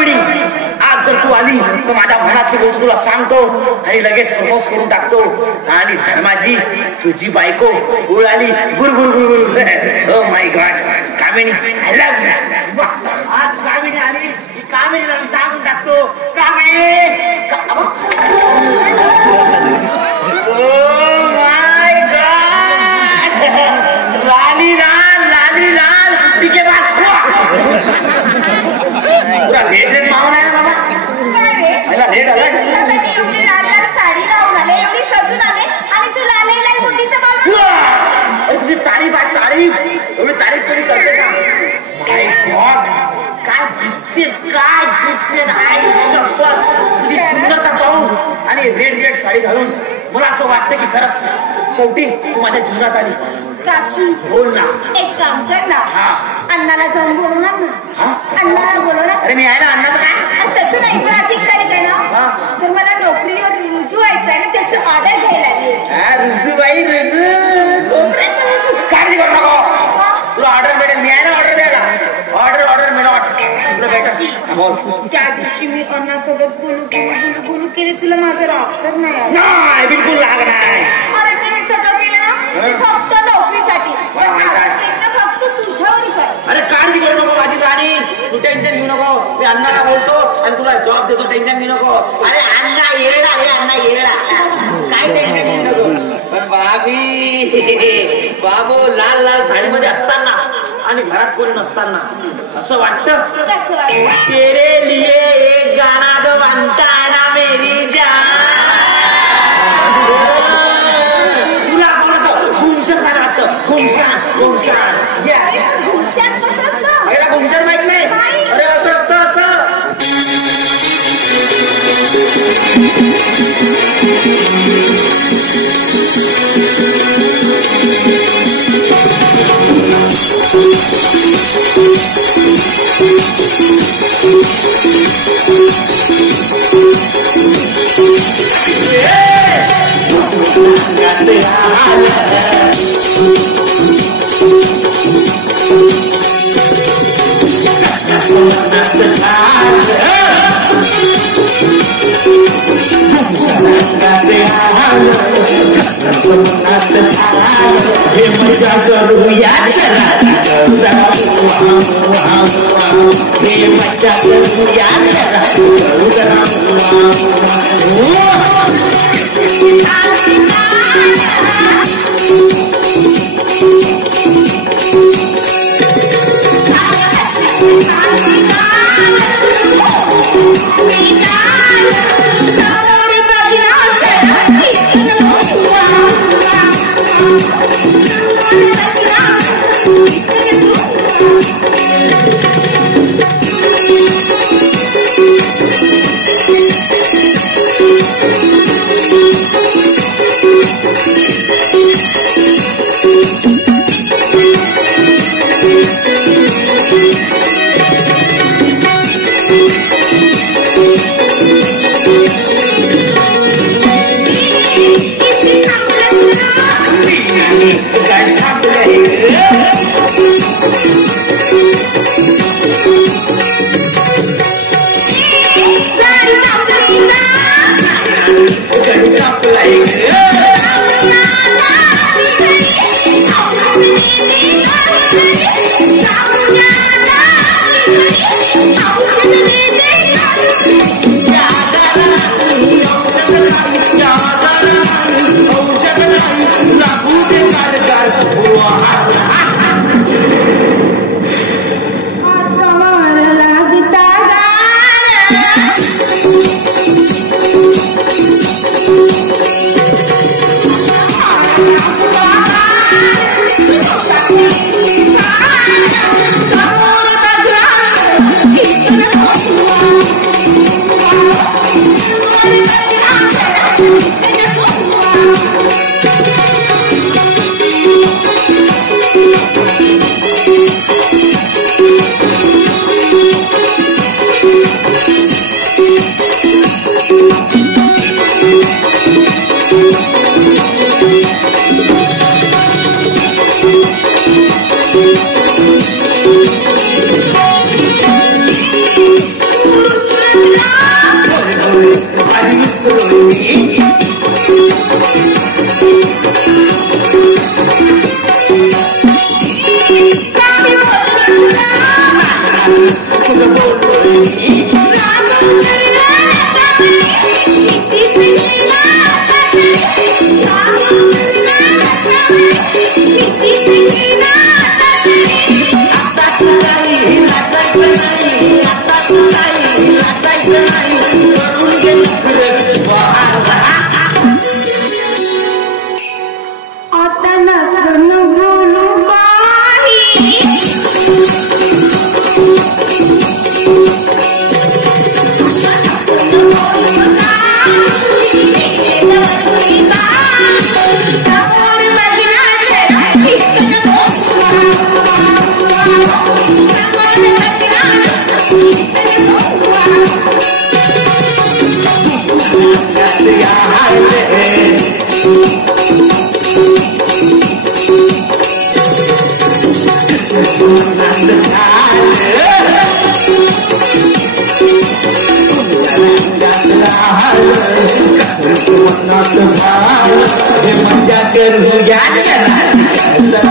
कामिणी, आज जर तू आली तर माझ्या मनातली गोष्ट तुला सांगतो आणि लगेच प्रपोज करून टाकतो. आणि धर्माजी, तुझी बायको उडाली गुरगुर गुरगुर. Oh my god Kamini, I love you. आज कामिणी आली, कामिनीला मी सांगून टाकतो. कामिणी, लाली लाल, लाली लाल, तिके बाल पुरा लेट मावून आहे बाबा. मला लेट आला. एवढी लाल लाल साडी लावून आले, एवढी सजून आले आणि तू लाल लाल मुंडीचा बाल. तुझी तारीफ आहे, तारीफ. एवढी तारीफ कधी करते का? माय गॉड, काय दिसतेस, काय दिसतेस. आई शपथ, तुझी सुंदरता पाहून आणि रेड रेड साडी घालून मला असं वाटतं की खरंच शेवटी तू माझ्या जीवनात आली. काशी, बोल ना. एक काम कर ना, अण्णाला जाऊन बोलवणार ना. अण्णाला बोलवणार. अरे मी आहे ना, अण्णाचं काय. तसं नाही, पण आज एक तारीख आहे ना, तर मला नोकरीवर रुजू व्हायचं आहे ना, त्याची ऑर्डर घ्यायला लागेल. रुजूबाई, रुजू काळजी करू नको, तुला ऑर्डर भेटेल. मी आहे ना ऑर्डर द्यायला. ऑर्डर ऑर्डर मिळवा तुला भेटेल. त्या दिवशी मी अण्णासोबत बोलू केले, तुला माझं राग तर नाही. बिलकुल राग नाही. अरे मी सगळं केलं ना फक्त नोकरीसाठी, फक्त तुझ्यावरच आहे. अरे काळजी करू नको माझी राणी, तू टेन्शन घेऊ नको. मी अण्णाला बोलतो आणि तुला जॉब देतो, टेन्शन घेऊ नको. अरे अण्णा येडा, अरे अण्णा येडा, काय टेन्शन घेऊ नको. पण बाबी, बाबू लाल लाल साडीमध्ये असताना आणि घरात कोणी नसताना असं वाटतं तेरे लिए एक गाना दो बनता ना मेरी जान. तुला बोलत घुमशान काय वाटतं? घुमशान, घुमशान. घुमशान कसं असतं? मला घुमशान माहित नाही. अरे असं असतं, असं. हे मजा करूया चला, हे मजा करूया चला. हे मजा करूया चला